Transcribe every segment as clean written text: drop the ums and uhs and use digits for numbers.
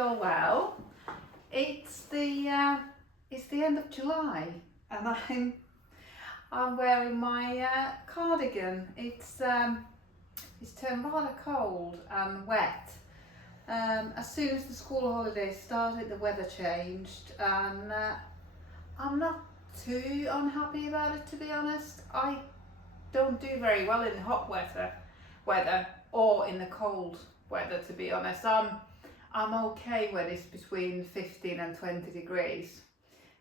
all well. It's the end of July, and I'm wearing my cardigan. It's turned rather cold and wet. As soon as the school holidays started, the weather changed, and I'm not too unhappy about it, to be honest. I don't do very well in the hot weather or in the cold weather, to be honest. I'm okay when it's between 15 and 20 degrees.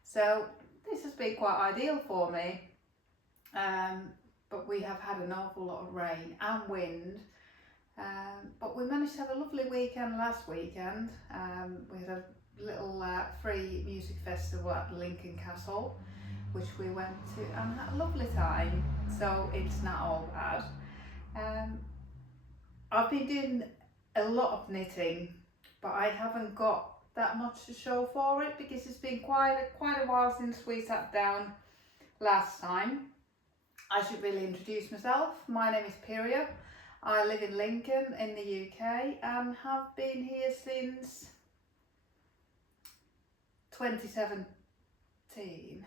So this has been quite ideal for me. But we have had an awful lot of rain and wind. But we managed to have a lovely weekend last weekend. We had a little free music festival at Lincoln Castle, which we went to and had a lovely time. So it's not all bad. I've been doing a lot of knitting, but I haven't got that much to show for it because it's been quite a while since we sat down last time. I should really introduce myself. My name is Piria. I live in Lincoln in the UK and have been here since 2017.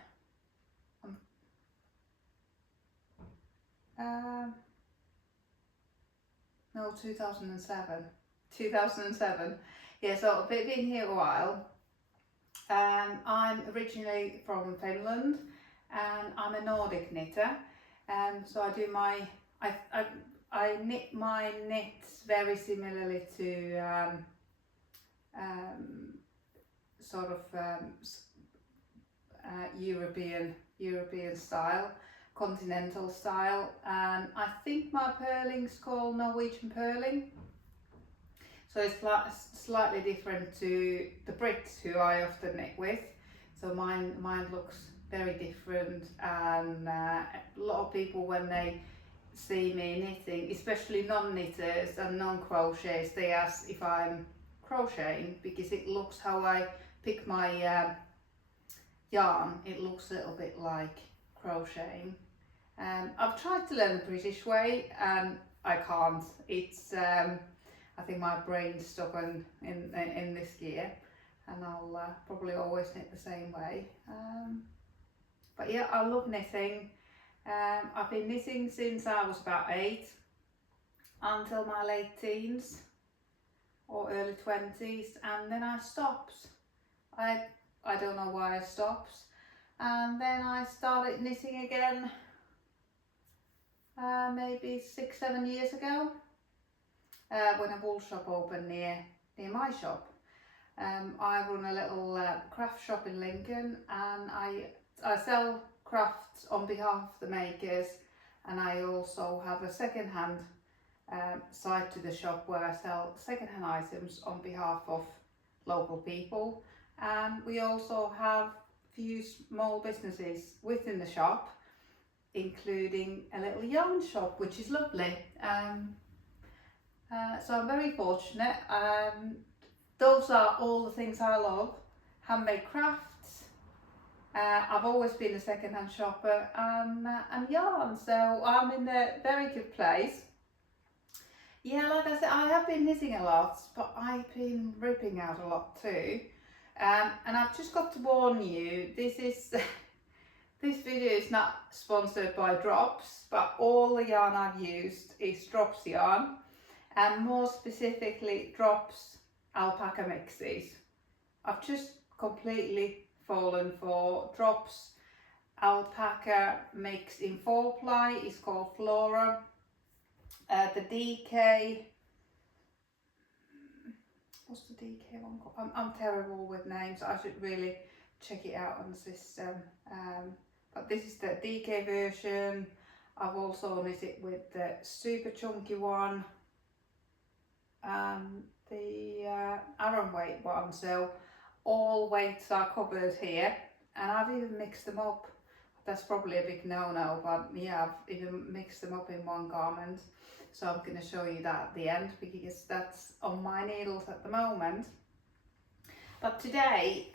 No, 2007. 2007. Yeah, so I've been here a while. I'm originally from Finland and I'm a Nordic knitter. So I knit my knits very similarly to European style, continental style, and I think my purling's called Norwegian purling. So it's slightly different to the Brits who I often knit with. So mine looks very different, and a lot of people, when they see me knitting, especially non-knitters and non-crocheters, they ask if I'm crocheting because it looks, how I pick my yarn, it looks a little bit like crocheting. I've tried to learn the British way and I can't. It's I think my brain's stuck in this gear, and I'll probably always knit the same way. But yeah, I love knitting. I've been knitting since I was about 8 until my late teens or early 20s, and then I stopped. I don't know why I stopped, and then I started knitting again maybe 6-7 years ago when a wool shop opened near my shop. I run a little craft shop in Lincoln, and I sell crafts on behalf of the makers, and I also have a second-hand side to the shop where I sell second-hand items on behalf of local people. And we also have a few small businesses within the shop, including a little yarn shop, which is lovely. So I'm very fortunate. Those are all the things I love: handmade crafts. I've always been a second-hand shopper, and yarn. So I'm in a very good place. Yeah, like I said, I have been knitting a lot, but I've been ripping out a lot too. And I've just got to warn you, this video is not sponsored by Drops, but all the yarn I've used is Drops yarn, and more specifically Drops alpaca mixes. I've just completely fallen for Drops alpaca mix in 4-ply. It's called Flora. The DK, what's the DK one called? I'm terrible with names. I should really check it out on the system. But this is the DK version. I've also knit it with the super chunky one and the Aran weight one. So all weights are covered here, and I've even mixed them up. That's probably a big no-no, but yeah, I've even mixed them up in one garment. So I'm going to show you that at the end because that's on my needles at the moment. But today,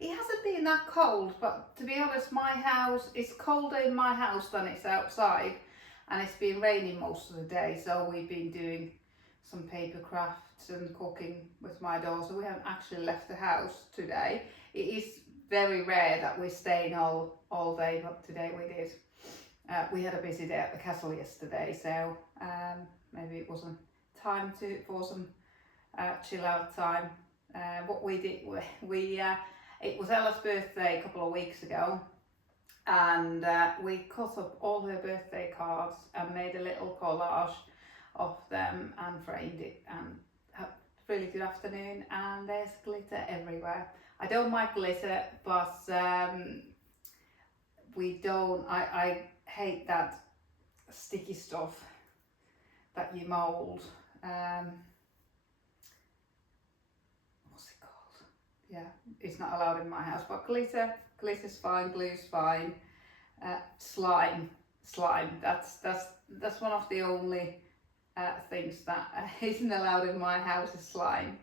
it hasn't been that cold, but to be honest, my house, it's colder in my house than it's outside, and it's been raining most of the day. So we've been doing some paper craft some cooking with my daughter. We haven't actually left the house today. It is very rare that we're staying all day, but today we did. We had a busy day at the castle yesterday, so maybe it wasn't time for some chill out time. What we did, it was Ella's birthday a couple of weeks ago, and we cut up all her birthday cards and made a little collage of them and framed it, and had a really good afternoon. And there's glitter everywhere. I don't like glitter, but I hate that sticky stuff that you mould. What's it called? Yeah, it's not allowed in my house, but glitter's fine, glue's fine. Slime, that's one of the only things that isn't allowed in my house is slime.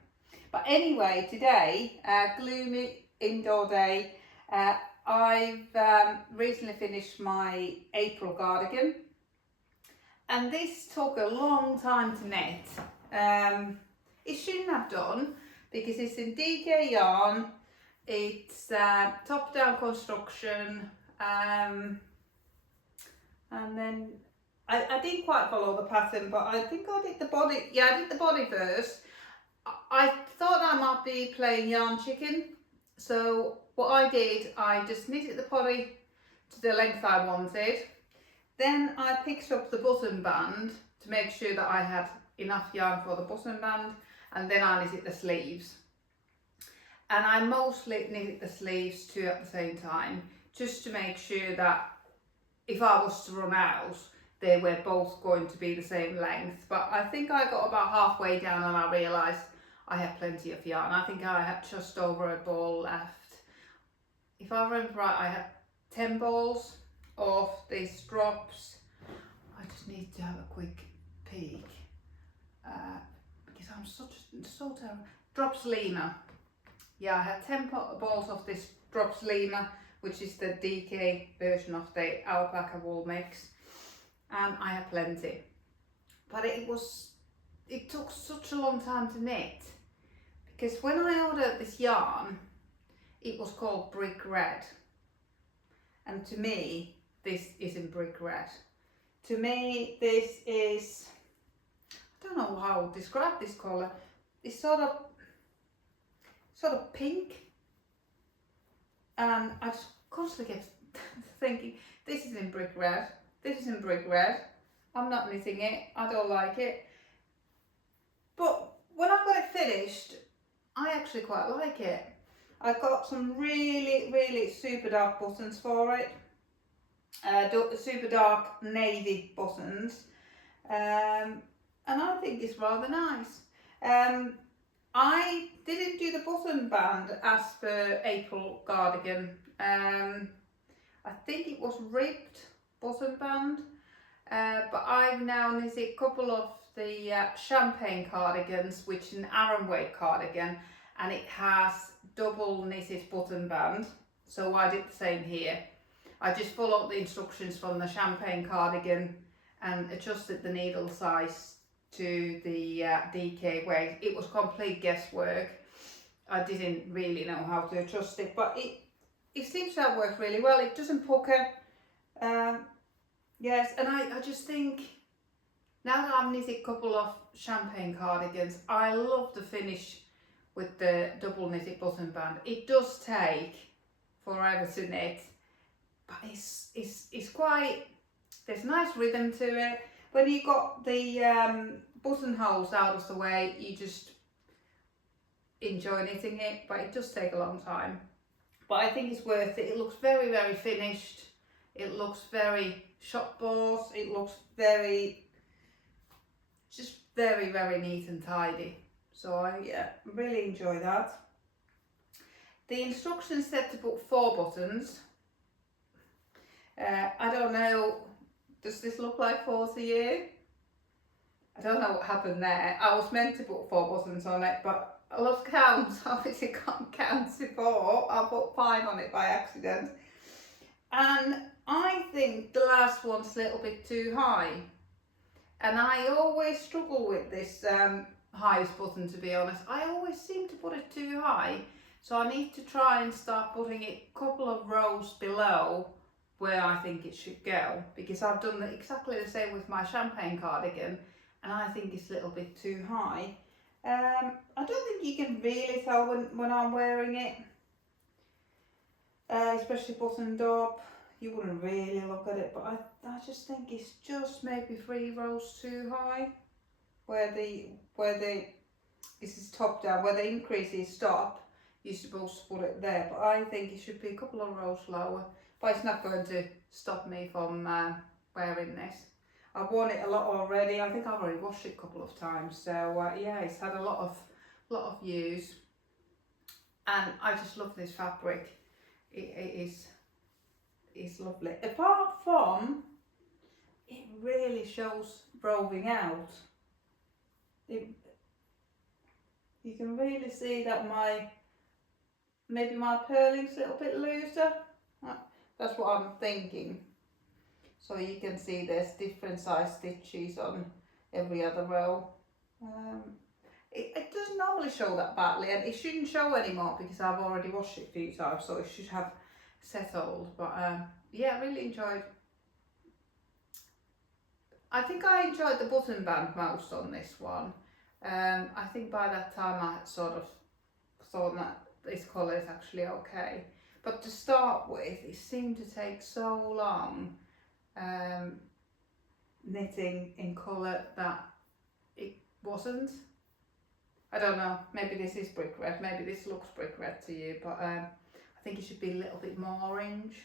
But anyway, today, gloomy indoor day. I've recently finished my April cardigan, and this took a long time to knit. It shouldn't have done, because it's in DK yarn, it's top-down construction, and then I didn't quite follow the pattern, but I think I did the body. Yeah, I did the body first. I thought I might be playing yarn chicken, so what I did, I just knitted the body to the length I wanted. Then I picked up the button band to make sure that I had enough yarn for the button band, and then I knitted the sleeves. And I mostly knitted the sleeves too at the same time, just to make sure that if I was to run out, they were both going to be the same length. But I think I got about halfway down and I realised I had plenty of yarn. I think I had just over a ball left. If I remember right, I had 10 balls of these drops. I just need to have a quick peek because I'm so terrible. Drops Lima. Yeah, I had 10 balls of this Drops Lima, which is the DK version of the alpaca wool mix, and I had plenty. But it took such a long time to knit, because when I ordered this yarn, it was called Brick Red, and to me this isn't Brick Red. To me this is, I don't know how to describe this colour. It's sort of pink, and I just constantly kept thinking, this isn't Brick Red, this isn't Brick Red, I'm not knitting it, I don't like it. But when I got it finished, I actually quite like it. I got some really super dark buttons for it, super dark navy buttons, and I think it's rather nice. I didn't do the button band as per April cardigan. I think it was ribbed button band, but I've now knitted a couple of the champagne cardigans, which is an Aran weight cardigan, and it has double knitted button band. So I did the same here. I just followed the instructions from the champagne cardigan and adjusted the needle size to the DK weight. It was complete guesswork. I didn't really know how to adjust it, but it seems to have worked really well. It doesn't pucker. Yes, and I just think, now that I've knitted a couple of champagne cardigans, I love the finish with the double knitted button band. It does take forever to knit, but it's quite, there's nice rhythm to it. When you got the buttonholes out of the way, you just enjoy knitting it, but it does take a long time. But I think it's worth it. It looks very finished. It looks very shop boss. It looks just very neat and tidy. So I really enjoy that. The instructions said to put 4 buttons. I don't know, does this look like 4 to you? I don't know what happened there. I was meant to put 4 buttons on it, but I lost count. Obviously can't count to 4. I put 5 on it by accident. And I think the last one's a little bit too high. And I always struggle with this highest button, to be honest. I always seem to put it too high, so I need to try and start putting it a couple of rows below where I think it should go, because I've done exactly the same with my champagne cardigan and I think it's a little bit too high. I don't think you can really tell when I'm wearing it, especially buttoned up. You wouldn't really look at it, but I just think it's just maybe 3 rows too high where the this is top down, where the increases stop. You're supposed to put it there, but I think it should be a couple of rows lower. But it's not going to stop me from wearing this. I've worn it a lot already. I think I've already washed it a couple of times. So yeah, it's had a lot of use, and I just love this fabric. It is lovely. Apart from, it really shows roving out. You can really see that maybe my purling's a little bit looser. That's what I'm thinking. So you can see there's different size stitches on every other row. It doesn't normally show that badly, and it shouldn't show anymore because I've already washed it a few times, so it should have settled. But yeah, I really enjoyed. I think I enjoyed the button band most on this one. I think by that time I had sort of thought that this colour is actually okay. But to start with, it seemed to take so long knitting in colour that it wasn't. I don't know, maybe this is brick red, maybe this looks brick red to you, but I think it should be a little bit more orange.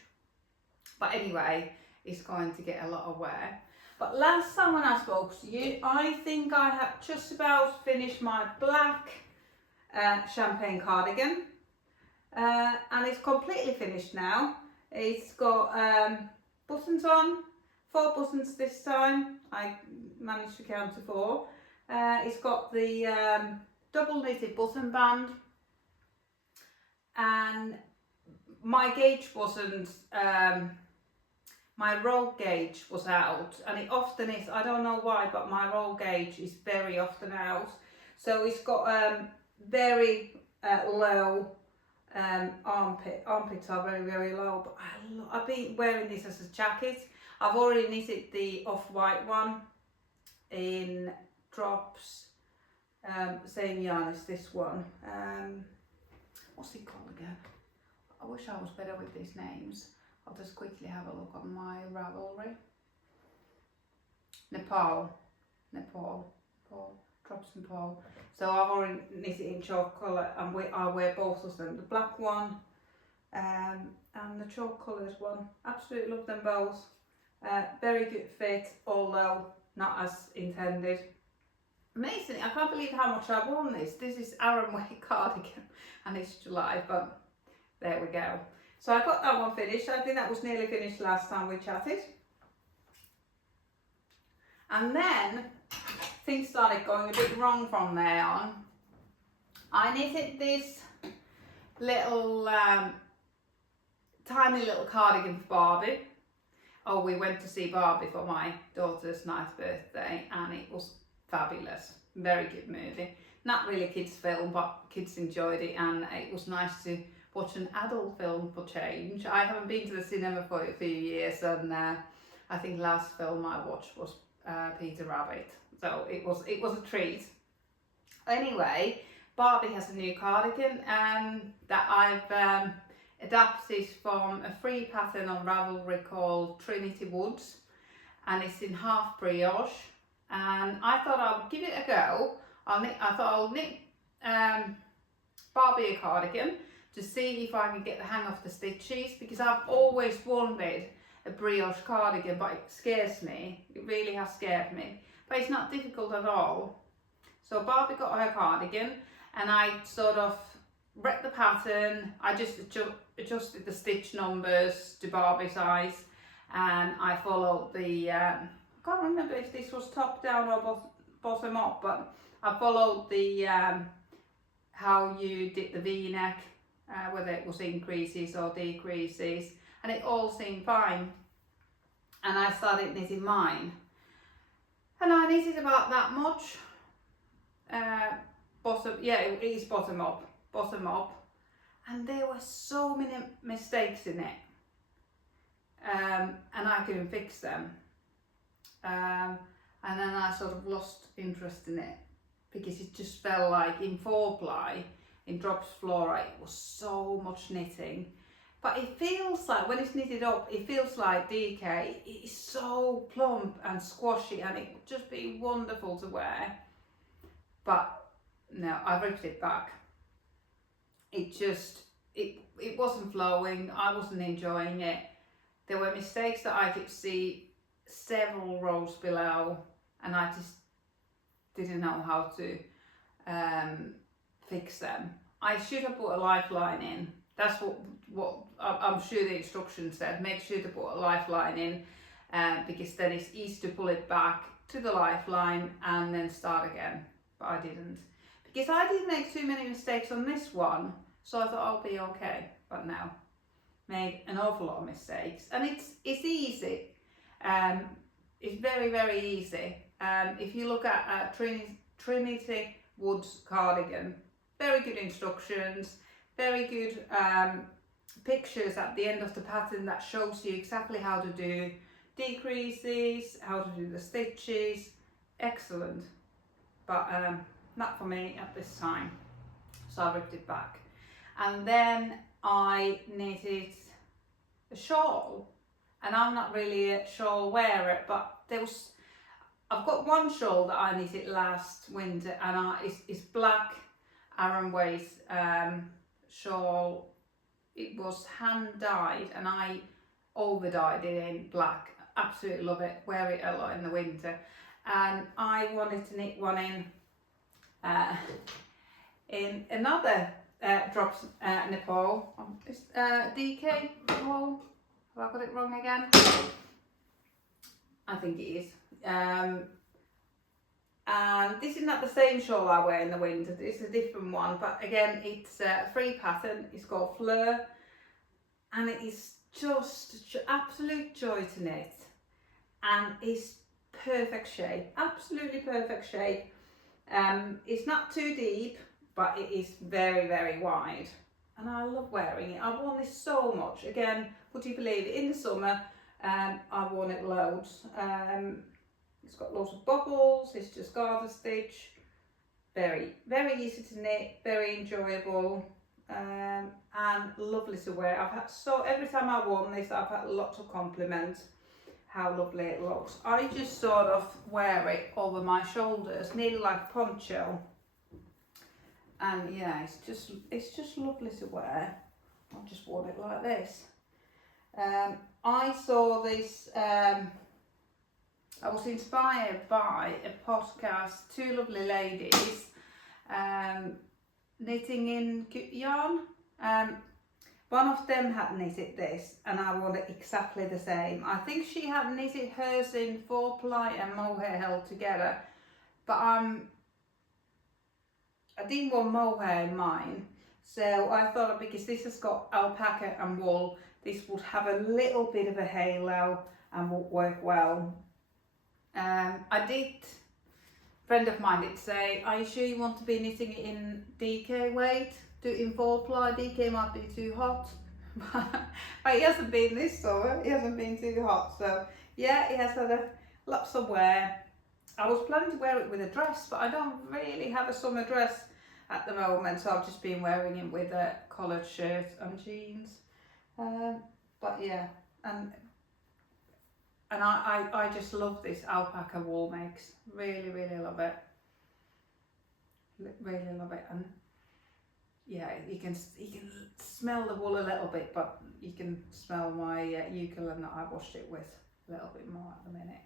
But anyway, it's going to get a lot of wear. But last time when I spoke to you, I think I had just about finished my black champagne cardigan. And it's completely finished now. It's got buttons on, 4 buttons this time. I managed to count to 4. It's got the double knitted button band, and my gauge wasn't, my roll gauge was out, and it often is. I don't know why, but my roll gauge is very often out. So it's got very low armpits are very low, but I've been wearing this as a jacket. I've already knitted the off-white one in drops, same yarn as this one. What's it called again? I wish I was better with these names. I'll just quickly have a look on my Ravelry. Nepal, drops Nepal. So I've already knitted in chalk colour, and I wear both of them, the black one and the chalk colours one. Absolutely love them both. Very good fit, although not as intended. Amazing, I can't believe how much I've worn this. This is Aran weight cardigan and it's July, but there we go. So I got that one finished. I think that was nearly finished last time we chatted. And then things started going a bit wrong from there on. I knitted this little tiny little cardigan for Barbie. Oh, we went to see Barbie for my daughter's 9th birthday, and it was fabulous. Very good movie. Not really a kids film, but kids enjoyed it, and it was nice to watch an adult film for change. I haven't been to the cinema for a few years, and I think last film I watched was Peter Rabbit. So it was a treat. Anyway, Barbie has a new cardigan that I've adapted from a free pattern on Ravelry called Trinity Woods, and it's in half brioche. And I thought I'll give it a go. I thought I'll knit Barbie a cardigan to see if I can get the hang of the stitches, because I've always wanted a brioche cardigan, but it scares me. It really has scared me. But it's not difficult at all. So Barbie got her cardigan, and I sort of read the pattern. I just adjusted the stitch numbers to Barbie size, and I followed the, I can't remember if this was top down or bottom up, but I followed the, how you did the V-neck, whether it was increases or decreases, and it all seemed fine. And I started knitting mine. And I knitted about that much. bottom, yeah, it is bottom up, and there were so many mistakes in it, and I couldn't fix them, and then I sort of lost interest in it because it just felt like in 4-ply, in Drops Flora, it was so much knitting. But it feels like, when it's knitted up, it feels like DK. It is so plump and squashy, and it would just be wonderful to wear. But no, I ripped it back. It just, it wasn't flowing. I wasn't enjoying it. There were mistakes that I could see several rows below, and I just didn't know how to fix them. I should have put a lifeline in. That's what I'm sure the instructions said. Make sure to put a lifeline in, because then it's easy to pull it back to the lifeline and then start again. But I didn't, because I didn't make too many mistakes on this one, so I thought I'll be okay. But no, made an awful lot of mistakes, and it's easy. It's very easy. If you look at Trinity Woods cardigan, very good instructions, very good pictures at the end of the pattern that shows you exactly how to do decreases, how to do the stitches. Excellent. But not for me at this time, so I ripped it back. And then I knitted a shawl, and I'm not really a shawl wearer, but I've got one shawl that I knitted last winter, and it's black Aran waist shawl. It was hand dyed, and I over dyed it in black. Absolutely love it, wear it a lot in the winter. And I wanted to knit one in another Drops Nepal. It's DK Nepal. Have I got it wrong again? I think it is. And this is not the same shawl I wear in the winter. It's a different one, but again, it's a free pattern. It's called Fleur, and it is just absolute joy to knit, and it's perfect shape, absolutely perfect shape. It's not too deep, but it is very wide, and I love wearing it. I've worn this so much. Again, would you believe it, in the summer I've worn it loads. It's got lots of bubbles, it's just garter stitch, very easy to knit, very enjoyable, and lovely to wear. Every time I've worn this, I've had lots of compliments how lovely it looks. I just sort of wear it over my shoulders, nearly like poncho, and yeah, it's just lovely to wear. I've just worn it like this. I saw this. I was inspired by a podcast, two lovely ladies knitting in yarn. One of them had knitted this, and I wanted exactly the same. I think she had knitted hers in 4-ply and mohair held together, but I didn't want mohair in mine, so I thought because this has got alpaca and wool, this would have a little bit of a halo and would work well. A friend of mine did say, are you sure you want to be knitting it in DK weight? Do it in 4-ply, DK might be too hot. But it hasn't been this summer, it hasn't been too hot. So yeah, it has had lots of wear. I was planning to wear it with a dress, but I don't really have a summer dress at the moment, so I've just been wearing it with a collared shirt and jeans. But yeah, and I just love this alpaca wool mix. Really love it. Really love it. And yeah, you can smell the wool a little bit, but you can smell my eucalyptus that I washed it with a little bit more at the minute.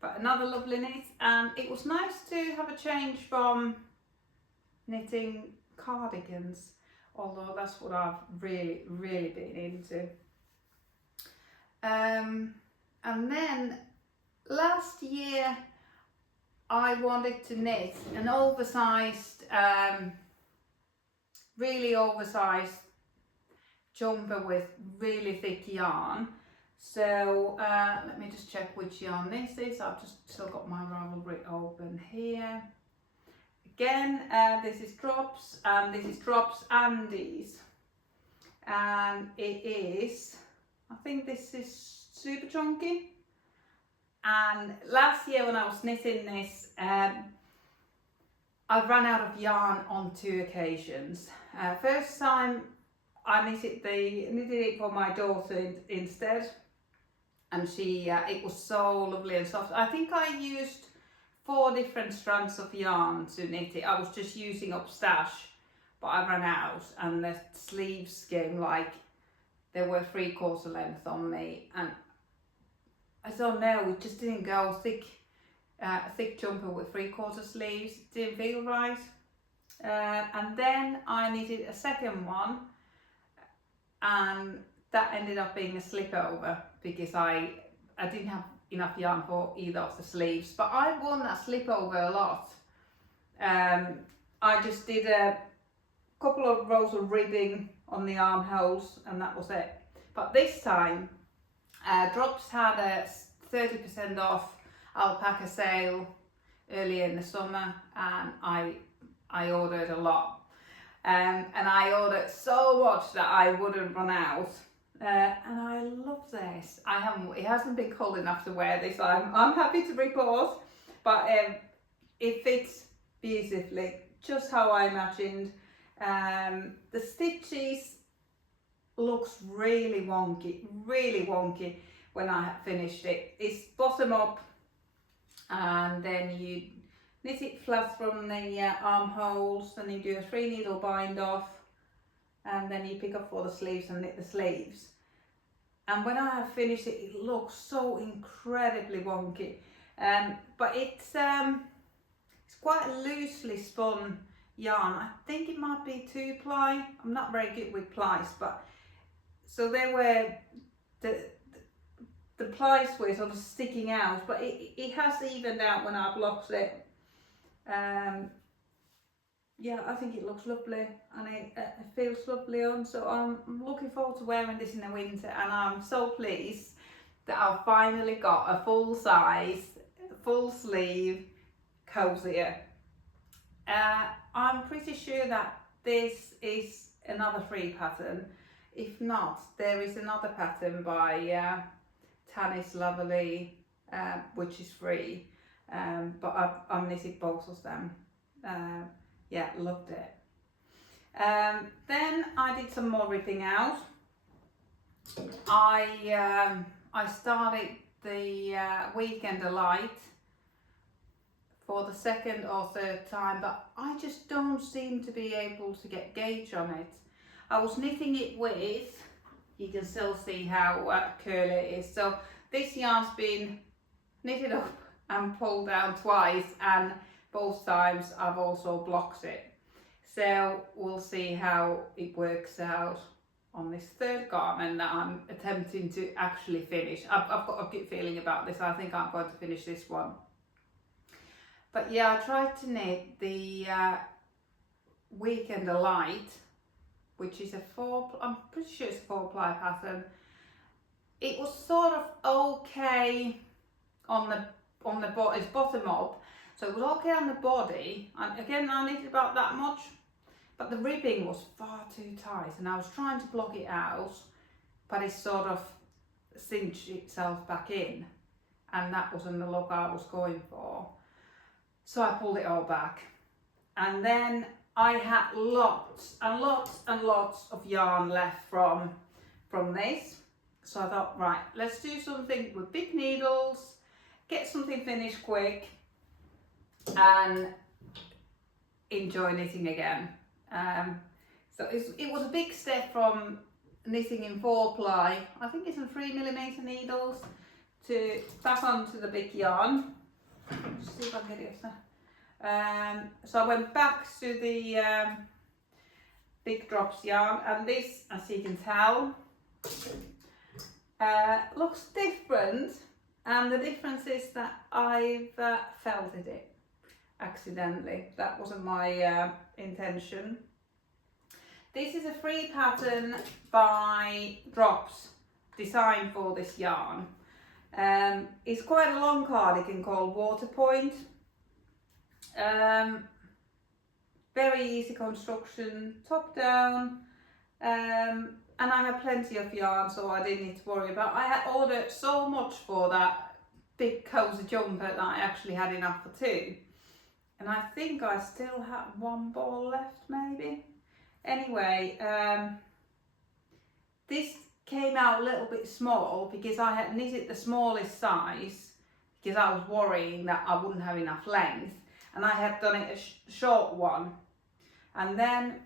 But another lovely knit, and it was nice to have a change from knitting cardigans, although that's what I've really been into. And then last year I wanted to knit an oversized, really oversized jumper with really thick yarn. So let me just check which yarn this is. I've just still got my Ravelry open here. again, this is Drops, and this is Drops Andes, and it is, I think this is super chunky. And last year when I was knitting this, I ran out of yarn on 2 occasions. First time I knitted it for my daughter instead, and she it was so lovely and soft. I think I used 4 different strands of yarn to knit it. I was just using up stash, but I ran out, and the sleeves came like they were 3/4 length on me, and I don't know, it just didn't go. Thick jumper with 3/4 sleeves, didn't feel right. And then I knitted a second one, and that ended up being a slipover because I didn't have enough yarn for either of the sleeves, but I won that slipover a lot. I just did a couple of rows of ribbing on the armholes, and that was it. But this time, Drops had a 30% off alpaca sale earlier in the summer, and I ordered a lot, and I ordered so much that I wouldn't run out, and I love this. It hasn't been cold enough to wear this. I'm happy to report, but it fits beautifully, just how I imagined. The stitches looks really wonky when I have finished it. It's bottom up, and then you knit it flat from the armholes, then you do a 3 needle bind off, and then you pick up for the sleeves and knit the sleeves. And when I have finished it, it looks so incredibly wonky. But it's quite a loosely spun yarn. I think it might be 2-ply. I'm not very good with plies, but so they were the plies were sort of sticking out, but it has evened out when I blocked it. Yeah, I think it looks lovely, and it feels lovely on, so I'm looking forward to wearing this in the winter, and I'm so pleased that I've finally got a full size, full sleeve Cozier. I'm pretty sure that this is another free pattern. If not, there is another pattern by Tanis Lovely, which is free, but I've knitted both of them. Yeah, loved it. Then I did some more ripping out. I started the Weekend Delight for the 2nd or 3rd time, but I just don't seem to be able to get gauge on it. I was knitting it with, you can still see how curly it is. So this yarn's been knitted up and pulled down twice, and both times I've also blocked it. So we'll see how it works out on this 3rd garment that I'm attempting to actually finish. I've got a good feeling about this. I think I'm going to finish this one. But yeah, I tried to knit the Weekend Delight, which is I'm pretty sure it's a 4-ply pattern. It was sort of okay on the it's bottom up, so it was okay on the body, and again I knitted about that much, but the ribbing was far too tight, and I was trying to block it out, but it sort of cinched itself back in, and that wasn't the look I was going for. So I pulled it all back, and then I had lots and lots and lots of yarn left from this. So I thought, right, let's do something with big needles, get something finished quick, and enjoy knitting again. So it was a big step from knitting in 4-ply, I think it's in 3mm needles, to back onto the big yarn. Just see if I can get it off there. So I went back to the big Drops yarn, and this, as you can tell, looks different, and the difference is that I've felted it accidentally. That wasn't my intention. This is a free pattern by Drops, designed for this yarn. It's quite a long cardigan called Water Point. very easy construction, top down, and I had plenty of yarn, so I didn't need to worry about. I had ordered so much for that big cozy jumper that I actually had enough for 2, and I think I still have 1 ball left maybe. Anyway, this came out a little bit small because I had knitted the smallest size because I was worrying that I wouldn't have enough length, and I had done it a short one, and then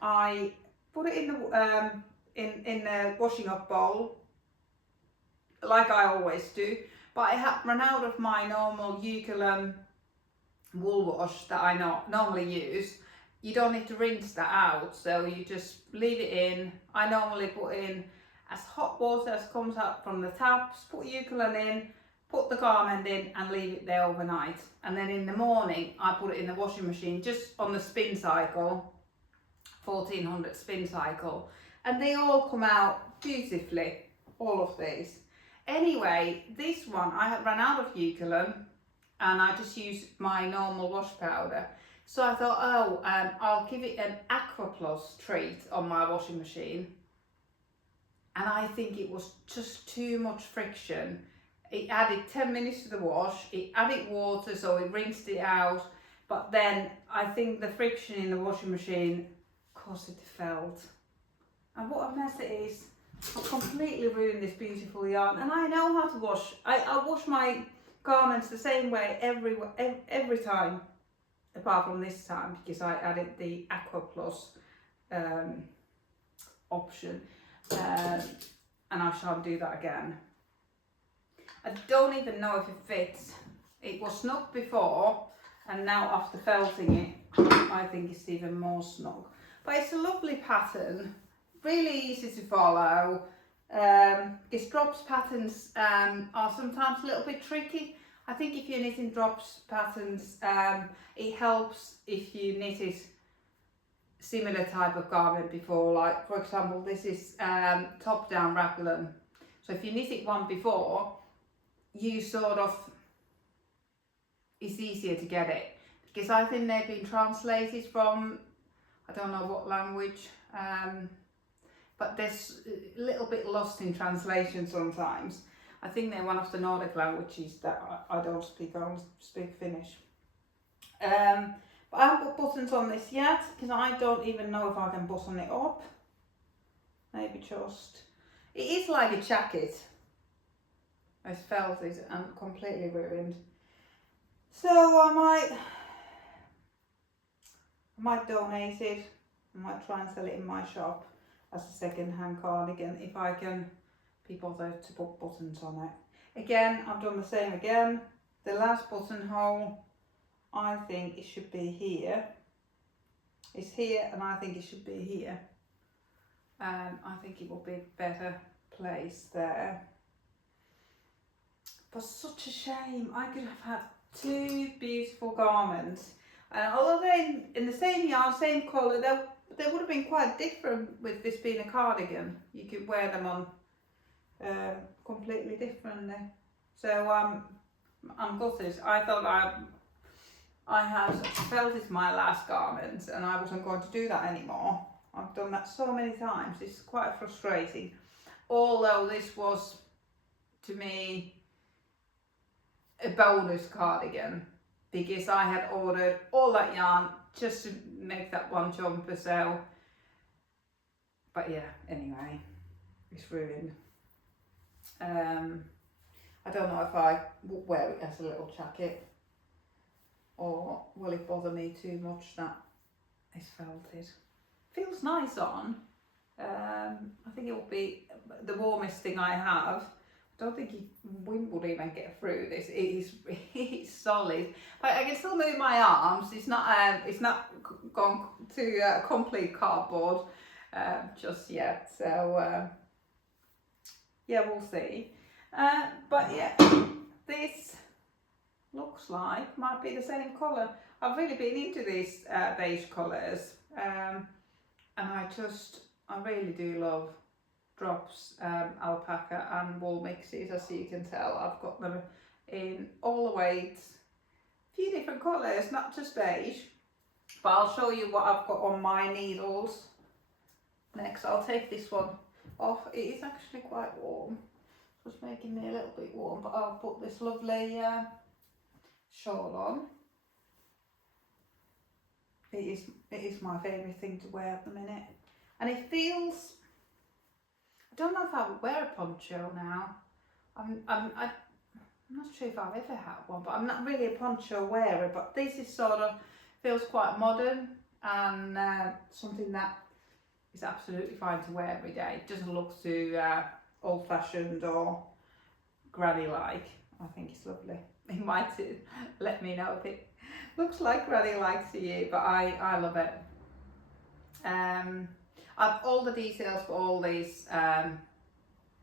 I put it in the washing up bowl like I always do, but I had run out of my normal Eucalyptus wool wash that I normally use. You don't need to rinse that out, so you just leave it in. I normally put in as hot water as comes out from the taps, put Eucalyptus in, put the garment in and leave it there overnight. And then in the morning I put it in the washing machine just on the spin cycle, 1400 spin cycle, and they all come out beautifully, all of these. Anyway, this one I had run out of Eucalyptus and I just used my normal wash powder. So I thought, oh, I'll give it an Aqua Plus treat on my washing machine. And I think it was just too much friction. It added 10 minutes to the wash, it added water, so it rinsed it out. But then I think the friction in the washing machine caused it to felt. And what a mess it is. I completely ruined this beautiful yarn. And I know how to wash. I wash my garments the same way every time. Apart from this time, because I added the Aqua Plus option, and I shan't do that again. I don't even know if it fits. It was snug before, and now after felting it, I think it's even more snug. But it's a lovely pattern, really easy to follow. Because drops patterns are sometimes a little bit tricky. I think if you're knitting drops patterns, it helps if you knitted similar type of garment before. Like, for example, this is top down raglan. So if you knitted one before, you sort of, it's easier to get it. Because I think they've been translated from, I don't know what language, but there's a little bit lost in translation sometimes. I think they're one of the Nordic languages that I don't speak. I only speak Finnish. But I haven't put buttons on this yet because I don't even know if I can button it up. Maybe just. It is like a jacket. I felt it and completely ruined. So I might donate it. I might try and sell it in my shop as a second-hand cardigan if I can be bothered to put buttons on it. Again, I've done the same again. The last buttonhole, I think it should be here. It's here and I think it should be here. I think it will be a better place there. But such a shame. I could have had 2 beautiful garments. And although they're in the same yarn, same colour, they would have been quite different with this being a cardigan. You could wear them on completely differently. So I'm gutted. I thought I had felt it's my last garment and I wasn't going to do that anymore. I've done that so many times. It's quite frustrating. Although this was, to me, a bonus cardigan because I had ordered all that yarn just to make that one jumper. So, but yeah, anyway, it's ruined. I don't know if I will wear it as a little jacket or will it bother me too much that it's felted. Feels nice on. I think it will be the warmest thing I have. I don't think wind would even get through this. It's solid, but I can still move my arms. It's not gone to complete cardboard just yet. So yeah, we'll see. But yeah, this looks like might be the same colour. I've really been into these beige colours, and I really do love drops, alpaca and wool mixes. As you can tell, I've got them in all the weights, a few different colours, not just beige. But I'll show you what I've got on my needles next. I'll take this one off. It is actually quite warm. It's making me a little bit warm, but I'll put this lovely shawl on. It is my favourite thing to wear at the minute, and it feels, I don't know if I would wear a poncho now. I'm not sure if I've ever had one, but I'm not really a poncho wearer, but this is sort of, feels quite modern and something that is absolutely fine to wear every day. It doesn't look too old-fashioned or granny-like. I think it's lovely. You might let me know if it looks like granny-like to you, but I love it. I've all the details for all these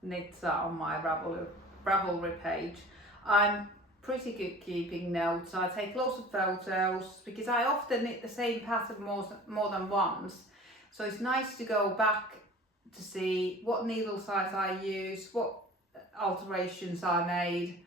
knits are on my Ravelry page. I'm pretty good keeping notes. I take lots of photos because I often knit the same pattern more than once. So it's nice to go back to see what needle size I use, what alterations I made,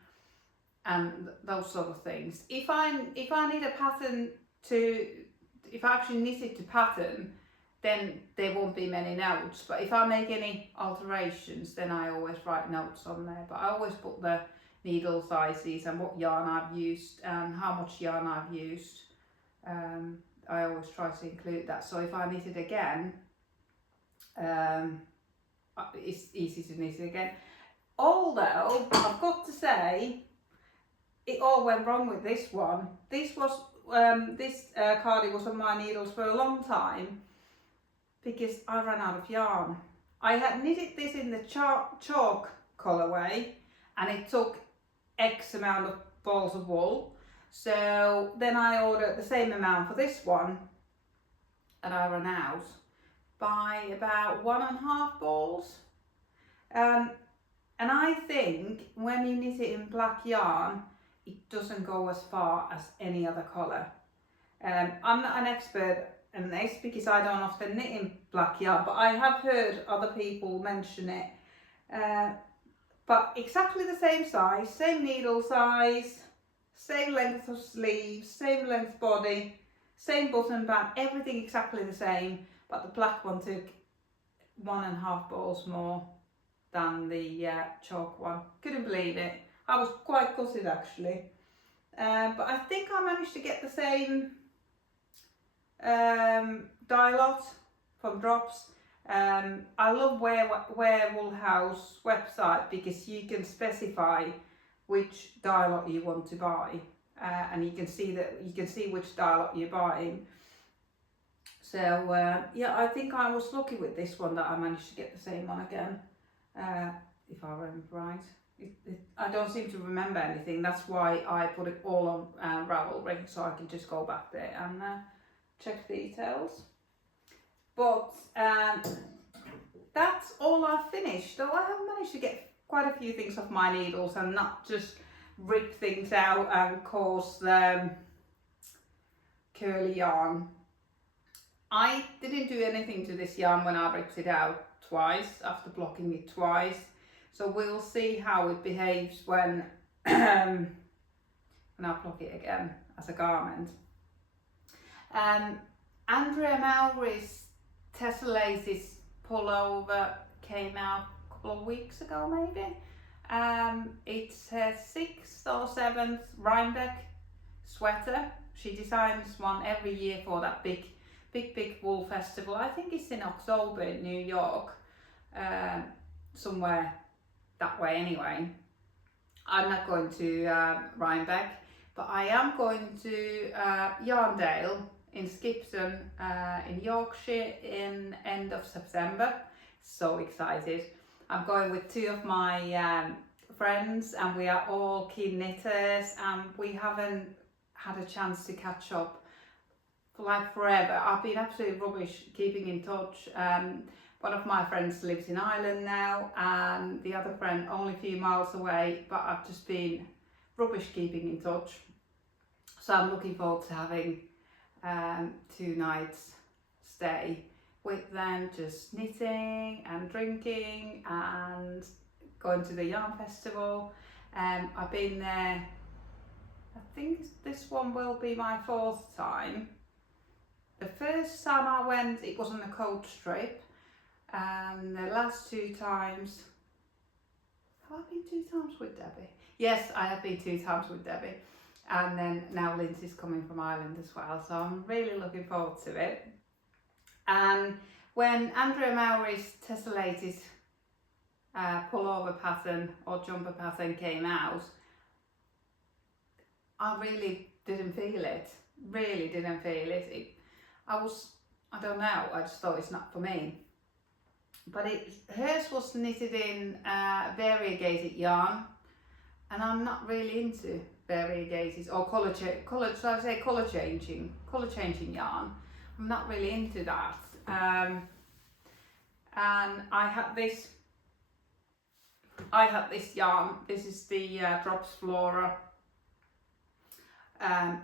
and those sort of things. If I need a pattern if I actually knit it to pattern, then there won't be many notes. But if I make any alterations, then I always write notes on there. But I always put the needle sizes and what yarn I've used and how much yarn I've used. I always try to include that. So if I knit it again, it's easy to knit it again. Although I've got to say, it all went wrong with this one. This cardi was on my needles for a long time because I ran out of yarn. I had knitted this in the chalk colourway, and it took X amount of balls of wool. So then I ordered the same amount for this one, and I ran out by about 1.5 balls. And I think when you knit it in black yarn, it doesn't go as far as any other colour. I'm not an expert in this because I don't often knit in black yarn, but I have heard other people mention it. But exactly the same size, same needle size, same length of sleeves, same length body, same button band, everything exactly the same, but the black one took 1.5 balls more than the chalk one. Couldn't believe it. I was quite gutted actually. But I think I managed to get the same dye lot from Drops. I love Wear Wool House website because you can specify which dye lot you want to buy, and you can see which dye lot you're buying. So yeah, I think I was lucky with this one that I managed to get the same one again, if I remember right. I don't seem to remember anything. That's why I put it all on Ravelry, so I can just go back there and check details. But that's all I've finished. So I have managed to get quite a few things off my needles and not just rip things out and cause curly yarn. I didn't do anything to this yarn when I ripped it out twice, after blocking it twice. So we'll see how it behaves when I block it again as a garment. Andrea Mowry's Tessellated Pullover came out a couple of weeks ago maybe. It's her 6th or 7th Rhinebeck sweater. She designs one every year for that big wool festival. I think it's in October in New York, somewhere that way anyway. I'm not going to Rhinebeck, but I am going to Yarndale in Skipton in Yorkshire in end of September. So excited. I'm going with 2 of my friends, and we are all keen knitters, and we haven't had a chance to catch up for like forever. I've been absolutely rubbish keeping in touch. One of my friends lives in Ireland now, and the other friend only a few miles away, but I've just been rubbish keeping in touch. So I'm looking forward to having 2 nights stay with them, just knitting and drinking and going to the yarn festival. I've been there, I think this one will be my 4th time. the first time I went, it was on a coat strip, and the last 2 times, have I been 2 times with Debbie? Yes, I have been 2 times with Debbie, and then now Lindsay's coming from Ireland as well, so I'm really looking forward to it. And when Andrea Mowry's Tessellated pullover pattern or jumper pattern came out, I really didn't feel it. Really didn't feel it. I don't know, I just thought it's not for me. But hers was knitted in variegated yarn, and I'm not really into variegated or colour changing yarn. I'm not really into that. And I had this yarn. This is the Drops Flora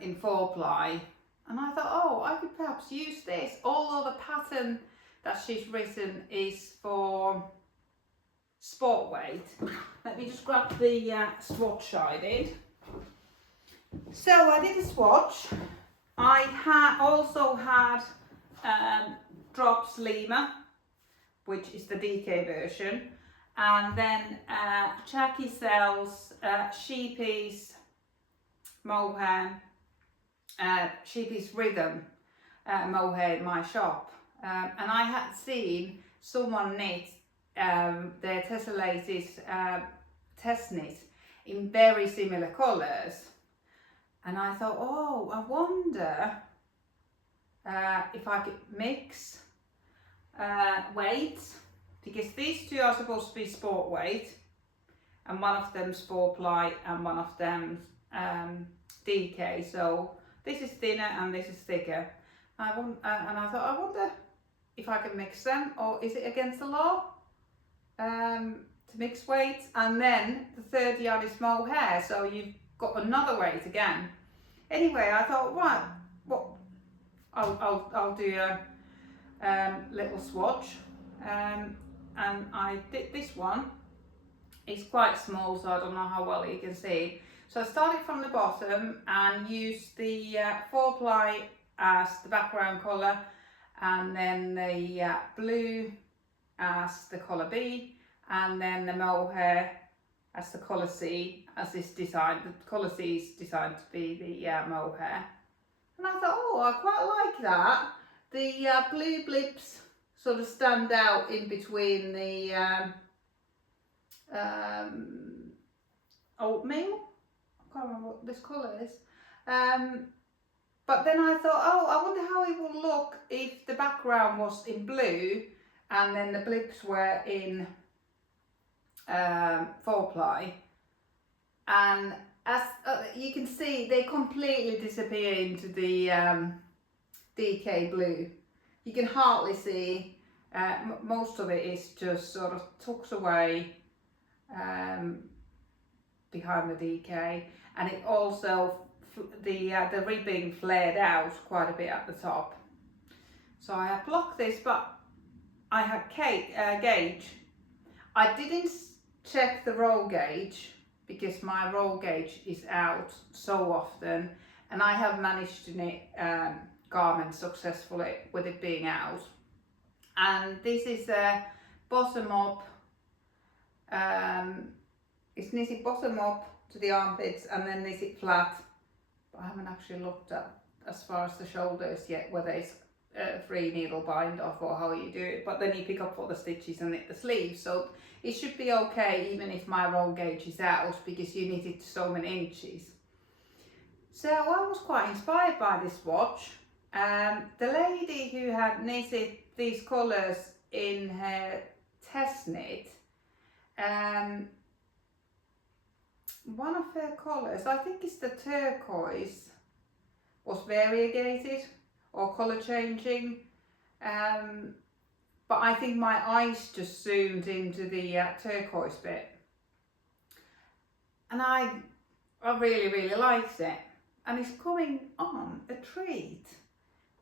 in 4-ply, and I thought, oh, I could perhaps use this, although the pattern that she's written is for sport weight. Let me just grab the swatch I did. So I did a swatch. I also had Drops Lima, which is the DK version, and then Jackie sells Scheepjes Mohair, Scheepjes Rhythm Mohair in my shop, and I had seen someone knit their Tessellated test knit in very similar colours, and I thought, oh, I wonder if I could mix weights, because these 2 are supposed to be sport weight, and one of them's 4-ply and one of them's DK. So this is thinner and this is thicker. And I thought, I wonder if I can mix them, or is it against the law to mix weights? And then the third yarn is Mohair, so you've got another weight again. Anyway, I thought, right, what? I'll do a little swatch, and I did this one. It's quite small, so I don't know how well you can see. So I started from the bottom and used the 4-ply as the background colour, and then the blue as the colour B, and then the Mohair as the colour C, as this design. The colour C is designed to be the Mohair. And I thought, oh, I quite like that. The blue blips sort of stand out in between the oatmeal. I can't remember what this colour is. But then I thought, oh, I wonder how it would look if the background was in blue and then the blips were in 4-ply. And as you can see, they completely disappear into the DK blue. You can hardly see, most of it is just sort of tucked away behind the DK, and it also, the ribbing flared out quite a bit at the top. So I have blocked this, but I had gauge. I didn't check the roll gauge because my roll gauge is out so often, and I have managed to knit garments successfully with it being out. And this is a bottom up, it's knitted bottom up to the armpits and then knitted flat. But I haven't actually looked at as far as the shoulders yet, whether it's a 3 needle bind off or how you do it. But then you pick up all the stitches and knit the sleeves, so it should be okay even if my roll gauge is out, because you knit it so many inches. So I was quite inspired by this watch. The lady who had knitted these colours in her test knit, one of her colours, I think it's the turquoise, was variegated or colour changing, but I think my eyes just zoomed into the turquoise bit, and I really liked it, and it's coming on a treat,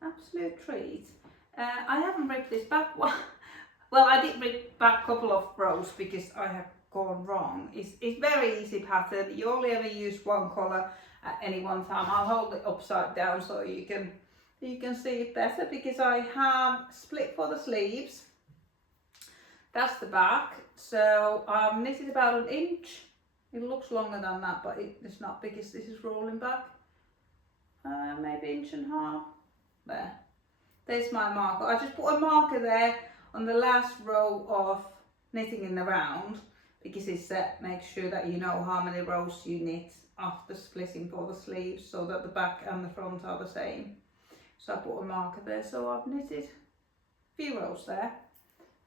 absolute treat. I haven't ripped this back. Well, I did rip back a couple of rows because I have gone wrong. It's very easy pattern. You only ever use one colour at any one time. I'll hold it upside down so you can you can see it better because I have split for the sleeves. That's the back. So I've knitted about an inch. It looks longer than that, but it's not because this is rolling back. Maybe inch and a half. There. There's my marker. I just put a marker there on the last row of knitting in the round because it makes sure that you know how many rows you knit after splitting for the sleeves so that the back and the front are the same. So I put a marker there, so I've knitted a few rows there.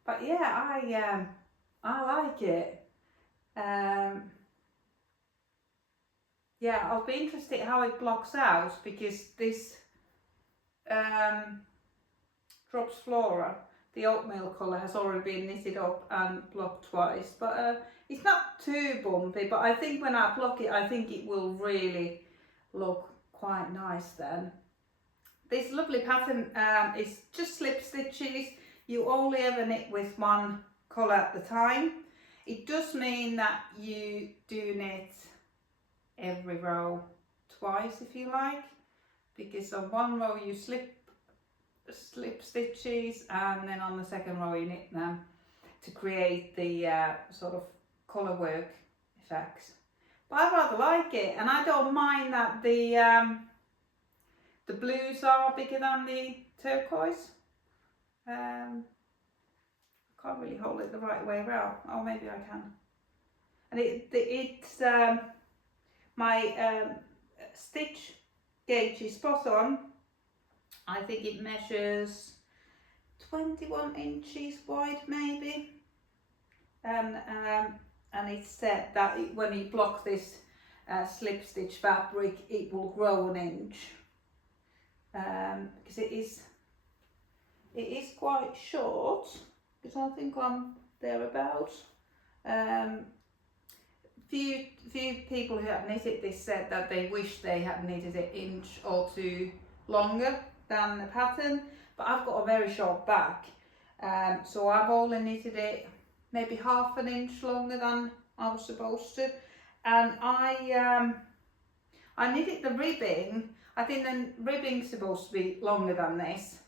But yeah, I like it. Yeah, I'll be interested how it blocks out because this Drops Flora, the oatmeal colour, has already been knitted up and blocked twice. But it's not too bumpy, but I think when I block it, I think it will really look quite nice then. This lovely pattern is just slip stitches. You only ever knit with one colour at the time. It does mean that you do knit every row twice if you like, because on one row you slip stitches and then on the second row you knit them to create the sort of colour work effects. But I rather like it, and I don't mind that the blues are bigger than the turquoise. I can't really hold it the right way around. Oh, maybe I can. And it's my stitch gauge is spot on. I think it measures 21 inches wide maybe. And it's said that when you block this slip stitch fabric, it will grow an inch. Because it is quite short, because I think I'm thereabouts. Few people who have knitted this said that they wish they had knitted it an inch or two longer than the pattern, but I've got a very short back, so I've only knitted it maybe half an inch longer than I was supposed to. And I knitted the ribbing. I think the ribbing's supposed to be longer than this,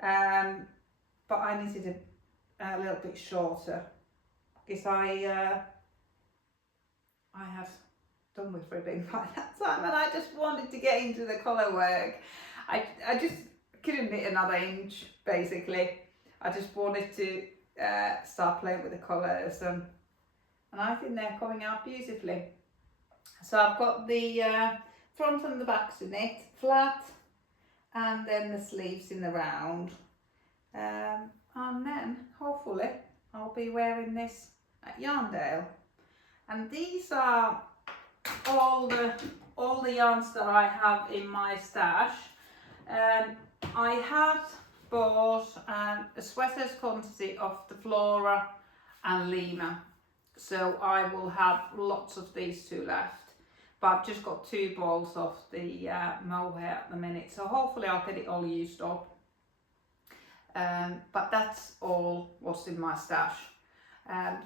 but I knitted it a little bit shorter because I have done with ribbing by that time, and I just wanted to get into the colour work. I just couldn't knit another inch basically. I just wanted to start playing with the colours, and I think they're coming out beautifully. So I've got the front and the back to knit flat, and then the sleeves in the round, and then hopefully I'll be wearing this at Yarndale. And these are all the yarns that I have in my stash. I had bought a sweater's quantity of the Flora and Lima, so I will have lots of these two left. But I've just got 2 balls of the Mohair at the minute, so hopefully I'll get it all used up. But that's all what's in my stash.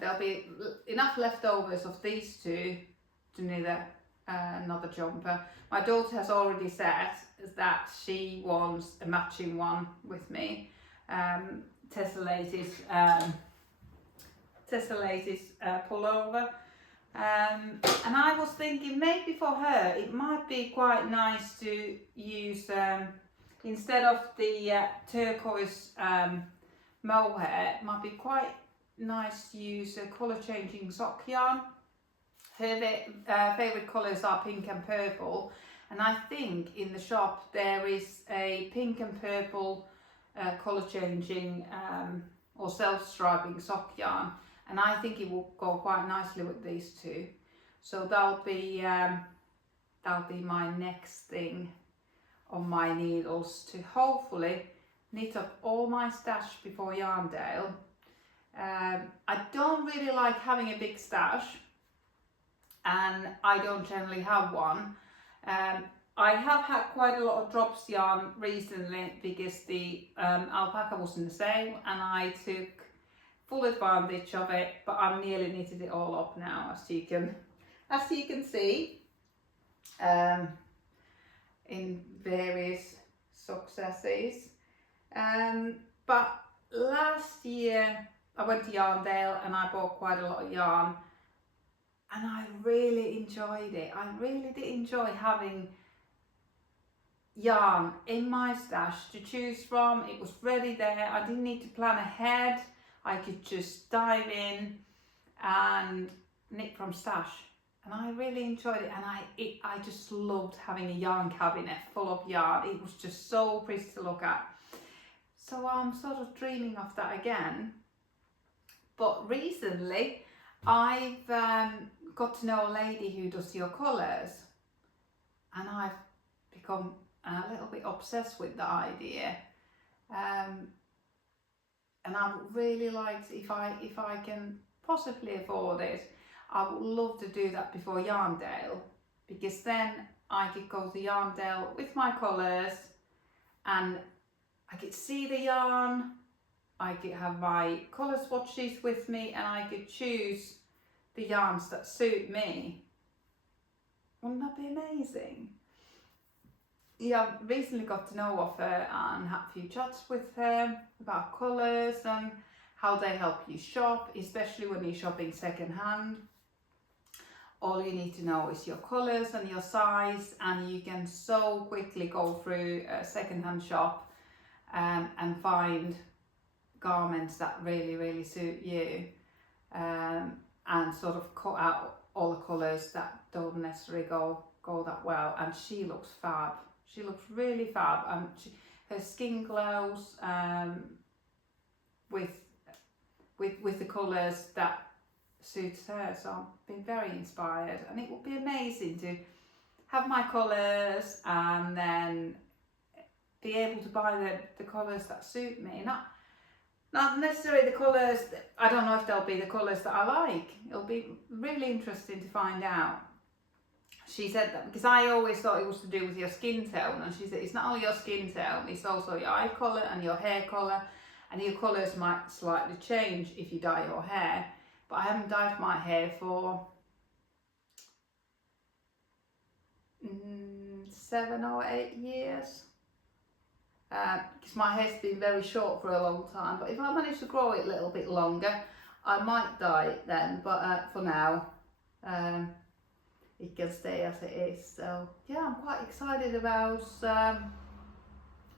There'll be enough leftovers of these two to knit another jumper. My daughter has already said that she wants a matching one with me, tessellated pullover. And I was thinking maybe for her it might be quite nice to use, instead of the turquoise mohair, it might be quite nice to use a colour changing sock yarn. Her favourite colours are pink and purple, and I think in the shop there is a pink and purple colour changing or self-striping sock yarn, and I think it will go quite nicely with these two. So that'll be my next thing on my needles, to hopefully knit up all my stash before Yarndale. I don't really like having a big stash, and I don't generally have one. I have had quite a lot of drops yarn recently because the alpaca was in the sale, and I took full advantage of it, but I've nearly knitted it all up now, as you can see, in various successes. But last year I went to Yarndale and I bought quite a lot of yarn, and I really enjoyed it. I really did enjoy having yarn in my stash to choose from. It was ready there. I didn't need to plan ahead. I could just dive in and knit from stash, and I really enjoyed it. And I just loved having a yarn cabinet full of yarn. It was just so pretty to look at. So I'm sort of dreaming of that again. But recently I've got to know a lady who does your colours, and I've become a little bit obsessed with the idea. And I would really like to, if I can possibly afford it, I would love to do that before Yarndale, because then I could go to Yarndale with my colours and I could see the yarn, I could have my colour swatches with me, and I could choose the yarns that suit me. Wouldn't that be amazing? Yeah, I've recently got to know of her and had a few chats with her about colours and how they help you shop, especially when you're shopping second hand. All you need to know is your colours and your size, and you can so quickly go through a second hand shop and find garments that really suit you, and sort of cut out all the colours that don't necessarily go that well. And she looks fab. She looks really fab, and her skin glows with the colours that suits her. So I've been very inspired, and it would be amazing to have my colours and then be able to buy the colours that suit me. Not necessarily the colours, I don't know if they'll be the colours that I like. It'll be really interesting to find out. She said that, because I always thought it was to do with your skin tone, and she said it's not only your skin tone, it's also your eye colour and your hair colour, and your colours might slightly change if you dye your hair. But I haven't dyed my hair for 7 or 8 years. Because my hair's been very short for a long time, but if I manage to grow it a little bit longer, I might dye it then, but for now it can stay as it is. So yeah, I'm quite excited about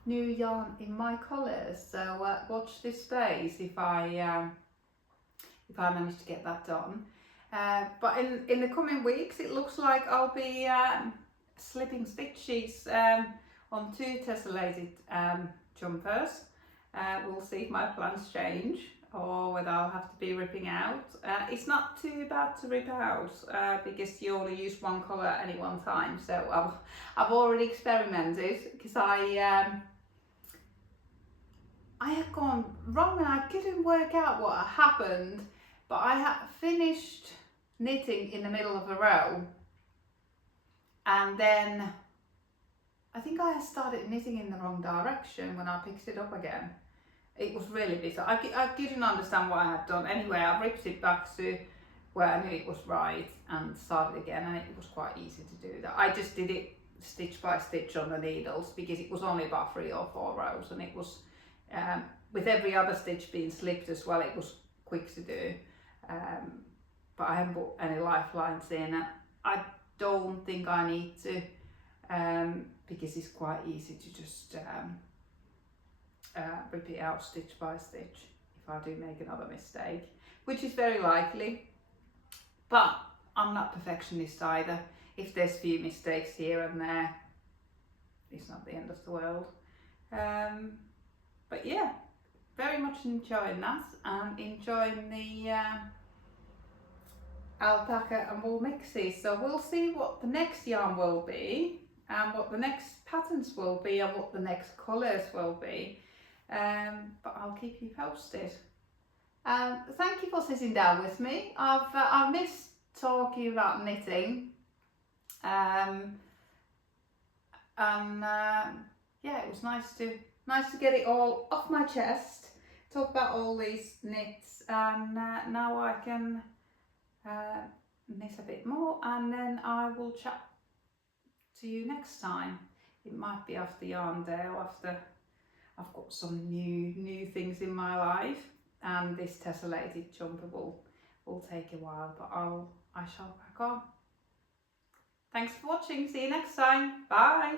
new yarn in my colours, so watch this space if I manage to get that done. But in the coming weeks, it looks like I'll be slipping stitches on 2 tessellated jumpers. We'll see if my plans change or whether I'll have to be ripping out. It's not too bad to rip out because you only use one colour at any one time. So I've already experimented, because I had gone wrong and I couldn't work out what happened, but I had finished knitting in the middle of a row, and then I think I started knitting in the wrong direction when I picked it up again. It was really bizarre. I couldn't understand what I had done. Anyway, I ripped it back to where I knew it was right and started again, and it was quite easy to do that. I just did it stitch by stitch on the needles, because it was only about 3 or 4 rows, and it was with every other stitch being slipped as well, it was quick to do. But I haven't put any lifelines in. I don't think I need to, because it's quite easy to just rip it out stitch by stitch if I do make another mistake, which is very likely. But I'm not perfectionist either. If there's a few mistakes here and there, it's not the end of the world. But yeah, very much enjoying that, and enjoying the alpaca and wool mixes. So we'll see what the next yarn will be, and what the next patterns will be, and what the next colours will be. But I'll keep you posted. Thank you for sitting down with me. I've missed talking about knitting, and yeah, it was nice to get it all off my chest, talk about all these knits, and now I can knit a bit more, and then I will chat to you next time. it might be after yarn day or after I've got some new things in my life, and this tessellated jumper will take a while, but I shall crack on. Thanks for watching, see you next time, bye!